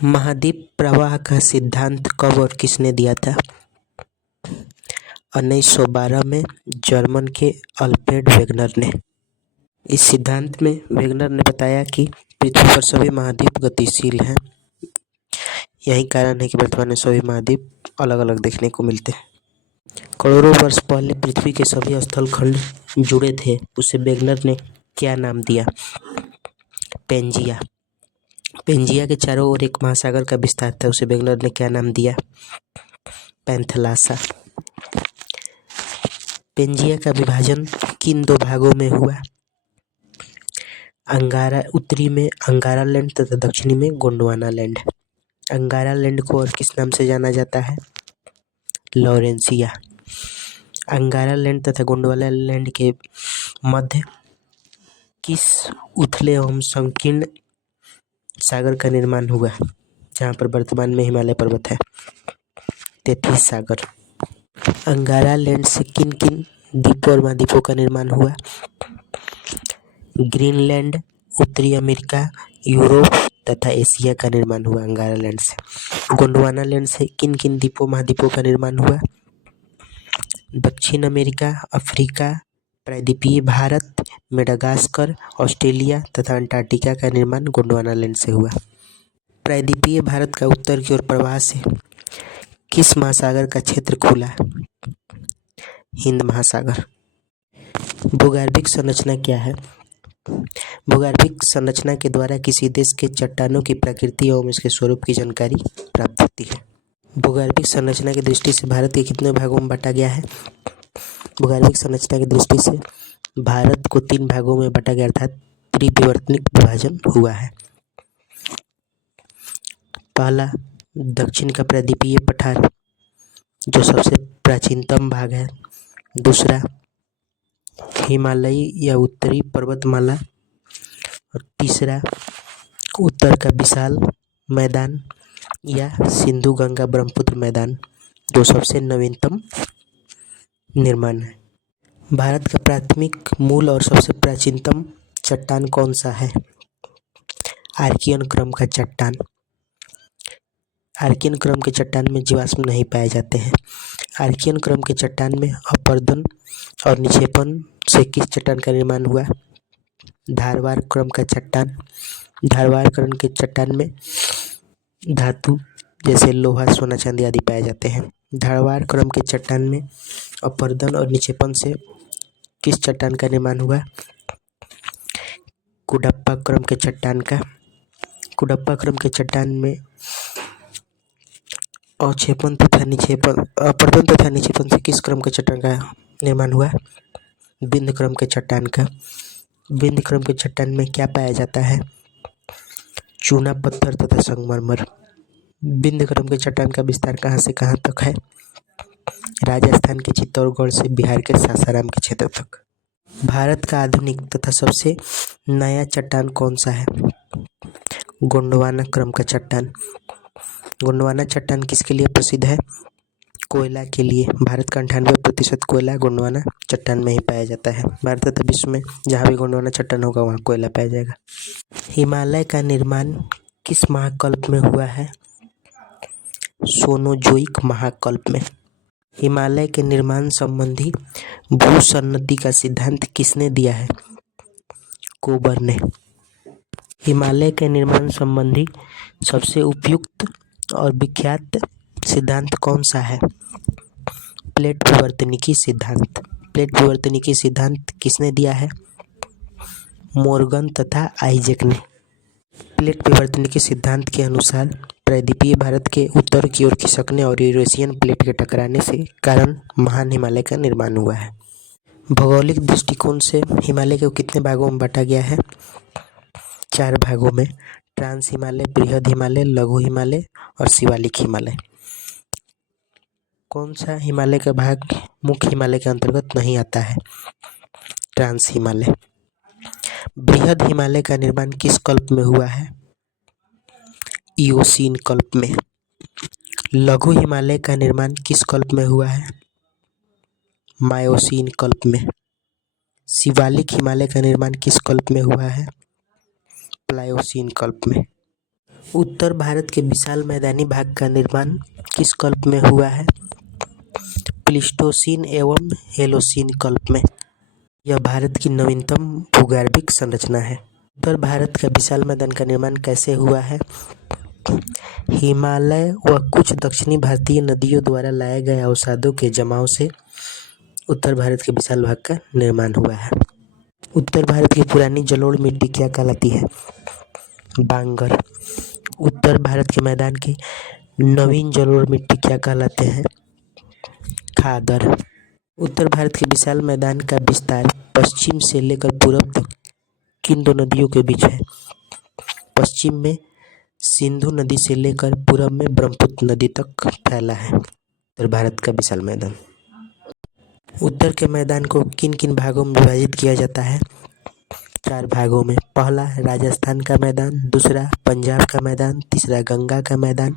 महाद्वीप प्रवाह का सिद्धांत कब और किसने दिया था? 1912 में जर्मन के अल्फ्रेड वेगनर ने। इस सिद्धांत में वेगनर ने बताया कि पृथ्वी पर सभी महाद्वीप गतिशील हैं। यही कारण है कि वर्तमान में सभी महाद्वीप अलग अलग देखने को मिलते हैं। करोड़ों वर्ष पहले पृथ्वी के सभी स्थल खंड जुड़े थे, उसे वेगनर ने क्या नाम दिया? पेंजिया। पेंजिया के चारों ओर एक महासागर का विस्तार था, उसे वेगनर ने क्या नाम दिया? पैंथलासा। पेंजिया का विभाजन किन दो भागों में हुआ? अंगारा, उत्तरी में अंगारा लैंड तथा दक्षिणी में गोंडवाना लैंड। अंगारा लैंड को और किस नाम से जाना जाता है? लॉरेंसिया। अंगारा लैंड तथा गोंडवाना लैंड के मध्य किस उथले एवं संकीर्ण सागर का निर्माण हुआ, जहाँ पर वर्तमान में हिमालय पर्वत है? तेथिस सागर। अंगारा लैंड से किन किन द्वीपों और महाद्वीपों का निर्माण हुआ? ग्रीनलैंड, उत्तरी अमेरिका, यूरोप तथा एशिया का निर्माण हुआ अंगारा लैंड से। गोंडवाना लैंड से किन किन द्वीपों महाद्वीपों का निर्माण हुआ? दक्षिण अमेरिका, अफ्रीका, प्रायद्वीपीय भारत, मेडागास्कर, ऑस्ट्रेलिया तथा अंटार्कटिका का निर्माण गोंडवाना लैंड से हुआ। प्रायद्वीपीय भारत का उत्तर की ओर प्रवाह से किस महासागर का क्षेत्र खुला? हिंद महासागर। भूगर्भिक संरचना क्या है? भूगर्भिक संरचना के द्वारा किसी देश के चट्टानों की प्रकृति एवं इसके स्वरूप की जानकारी प्राप्त होती है। भूगर्भिक संरचना की दृष्टि से भारत के कितने भागों में बांटा गया है? भूगर्भिक संरचना की दृष्टि से भारत को 3 भागों में बांटा गया, अर्थात त्रिविवर्तनिक विभाजन हुआ है। पहला, दक्षिण का प्रायद्वीपीय पठार जो सबसे प्राचीनतम भाग है। दूसरा, हिमालयी या उत्तरी पर्वतमाला। और तीसरा, उत्तर का विशाल मैदान या सिंधु गंगा ब्रह्मपुत्र मैदान जो सबसे नवीनतम निर्माण है। भारत का प्राथमिक, मूल और सबसे प्राचीनतम चट्टान कौन सा है? आर्कियन क्रम का चट्टान। आर्कियन क्रम के चट्टान में जीवाश्म नहीं पाए जाते हैं। आर्कियन क्रम के चट्टान में अपरदन और निक्षेपण से किस चट्टान का निर्माण हुआ? धारवाड़ क्रम का चट्टान। धारवाड़ क्रम के चट्टान में धातु जैसे लोहा, सोना, चांदी आदि पाए जाते हैं। धारवाड़ क्रम के चट्टान में अपरदन और निक्षेपण से किस चट्टान का निर्माण हुआ? कुडप्पा क्रम के चट्टान का। कुडप्पा क्रम के चट्टान में अवक्षेपण तथा निक्षेपण, अपरदन तथा निक्षेपण से किस क्रम के चट्टान का निर्माण हुआ? विंध्य क्रम के चट्टान का। विंध्य क्रम के चट्टान में क्या पाया जाता है? चूना पत्थर तथा संगमरमर। विंध्य क्रम के चट्टान का विस्तार कहाँ से कहाँ तक है? राजस्थान के चित्तौड़गढ़ से बिहार के सासाराम के क्षेत्र तक। भारत का आधुनिक तथा सबसे नया चट्टान कौन सा है? गोंडवाना क्रम का चट्टान। गोंडवाना चट्टान किसके लिए प्रसिद्ध है? कोयला के लिए। भारत का 98% कोयला गोंडवाना चट्टान में ही पाया जाता है। भारत तथा विश्व में जहाँ भी गोंडवाना चट्टान होगा वहाँ कोयला पाया जाएगा। हिमालय का निर्माण किस महाकल्प में हुआ है? सोनोजोइक महाकल्प में। हिमालय के निर्माण संबंधी भूसन्नति का सिद्धांत किसने दिया है? कोबर ने। हिमालय के निर्माण संबंधी सबसे उपयुक्त और विख्यात सिद्धांत कौन सा है? प्लेट विवर्तनिकी सिद्धांत। प्लेट विवर्तनिकी सिद्धांत किसने दिया है? मोर्गन तथा आइजैक ने। प्लेट विवर्तनिकी सिद्धांत के अनुसार प्रायद्वीपीय भारत के उत्तर की ओर खिसकने और यूरेशियन प्लेट के टकराने से कारण महान हिमालय का निर्माण हुआ है। भौगोलिक दृष्टिकोण से हिमालय को कितने भागों में बांटा गया है? 4 भागों में। ट्रांस हिमालय, बृहद हिमालय, लघु हिमालय और शिवालिक हिमालय। कौन सा हिमालय का भाग मुख्य हिमालय के अंतर्गत नहीं आता है? ट्रांस हिमालय। बृहद हिमालय का निर्माण किस कल्प में हुआ है? इओसीन कल्प में। लघु हिमालय का निर्माण किस कल्प में हुआ है? मायोसीन कल्प में। शिवालिक हिमालय का निर्माण किस कल्प में हुआ है? प्लायोसीन कल्प में। उत्तर भारत के विशाल मैदानी भाग का निर्माण किस कल्प में हुआ है? प्लीस्टोसीन एवं हेलोसीन कल्प में। यह भारत की नवीनतम भूगर्भिक संरचना है। उत्तर भारत का विशाल मैदान का निर्माण कैसे हुआ है? हिमालय व कुछ दक्षिणी भारतीय नदियों द्वारा लाए गए अवसादों के जमाव से उत्तर भारत के विशाल भाग का निर्माण हुआ है। उत्तर भारत की पुरानी जलोढ़ मिट्टी क्या कहलाती है? बांगर। उत्तर भारत के मैदान की नवीन जलोढ़ मिट्टी क्या कहलाते हैं? खादर। उत्तर भारत के विशाल मैदान का विस्तार पश्चिम से लेकर पूर्व तक किन दो नदियों के बीच है? पश्चिम में सिंधु नदी से लेकर पूर्व में ब्रह्मपुत्र नदी तक फैला है उत्तर भारत का विशाल मैदान। उत्तर के मैदान को किन किन भागों में विभाजित किया जाता है? 4 भागों में। पहला राजस्थान का मैदान, दूसरा पंजाब का मैदान, तीसरा गंगा का मैदान,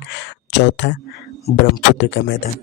चौथा ब्रह्मपुत्र का मैदान।